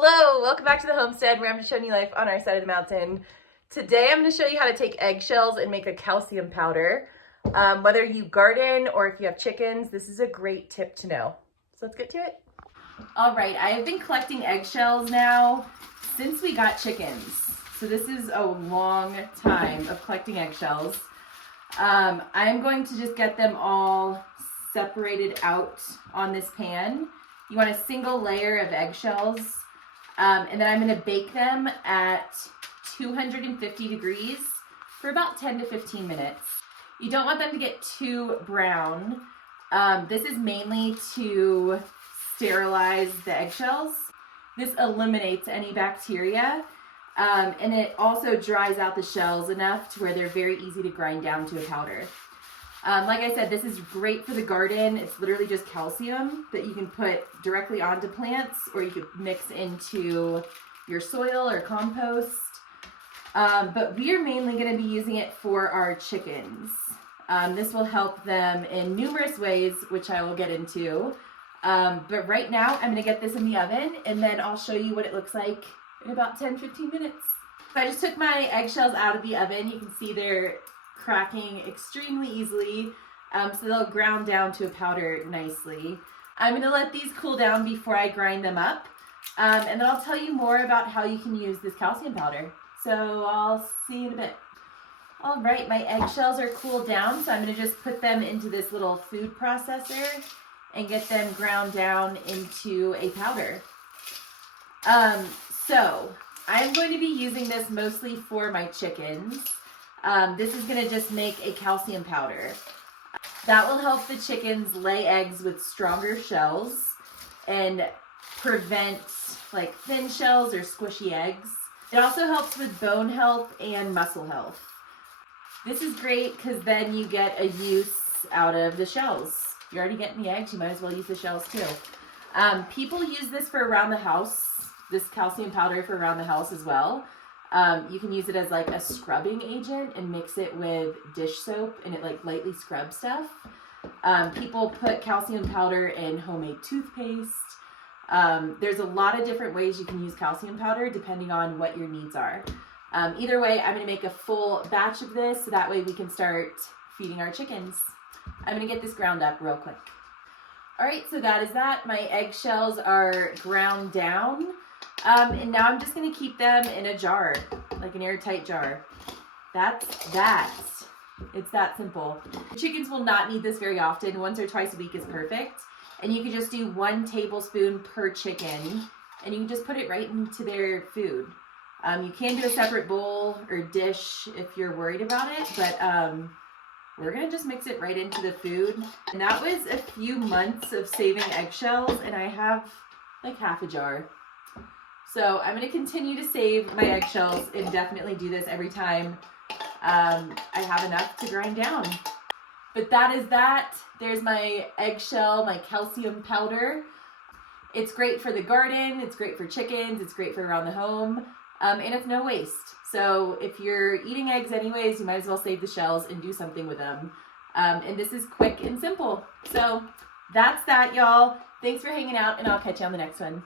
Hello, welcome back to the Homestead where I'm just showing you life on our side of the mountain. Today I'm going to show you how to take eggshells and make a calcium powder. Whether you garden or if you have chickens, this is a great tip to know. So let's get to it. All right, I have been collecting eggshells now since we got chickens. So this is a long time of collecting eggshells. I'm going to just get them all separated out on this pan. You want a single layer of eggshells. And then I'm going to bake them at 250 degrees for about 10 to 15 minutes. You don't want them to get too brown. This is mainly to sterilize the eggshells. This eliminates any bacteria, and it also dries out the shells enough to where they're very easy to grind down to a powder. Like I said, this is great for the garden. It's literally just calcium that you can put directly onto plants, or you could mix into your soil or compost. But we are mainly going to be using it for our chickens. This will help them in numerous ways, which I will get into. But right now, I'm going to get this in the oven, and then I'll show you what it looks like in about 10-15 minutes. So I just took my eggshells out of the oven. You can see they're cracking extremely easily, so they'll ground down to a powder nicely. I'm going to let these cool down before I grind them up, and then I'll tell you more about how you can use this calcium powder. So I'll see you in a bit. All right, my eggshells are cooled down, so I'm going to just put them into this little food processor and get them ground down into a powder. So I'm going to be using this mostly for my chickens. This is going to just make a calcium powder. That will help the chickens lay eggs with stronger shells and prevent like thin shells or squishy eggs. It also helps with bone health and muscle health. This is great because then you get a use out of the shells. You're already getting the eggs, you might as well use the shells too. People use this for around the house, this calcium powder for around the house as well. You can use it as like a scrubbing agent and mix it with dish soap and it like lightly scrubs stuff. People put calcium powder in homemade toothpaste. There's a lot of different ways you can use calcium powder depending on what your needs are. Either way, I'm going to make a full batch of this so that way we can start feeding our chickens. I'm going to get this ground up real quick. All right, so that is that. My eggshells are ground down. And now I'm just going to keep them in a jar, like an airtight jar. That's that. It's that simple. Chickens will not need this very often. Once or twice a week is perfect. And you can just do 1 tablespoon per chicken, and you can just put it right into their food. You can do a separate bowl or dish if you're worried about it, but we're going to just mix it right into the food. And that was a few months of saving eggshells, and I have like half a jar. So I'm going to continue to save my eggshells and definitely do this every time I have enough to grind down. But that is that. There's my eggshell, my calcium powder. It's great for the garden. It's great for chickens. It's great for around the home. And it's no waste. So if you're eating eggs anyways, you might as well save the shells and do something with them. And this is quick and simple. So that's that, y'all. Thanks for hanging out, and I'll catch you on the next one.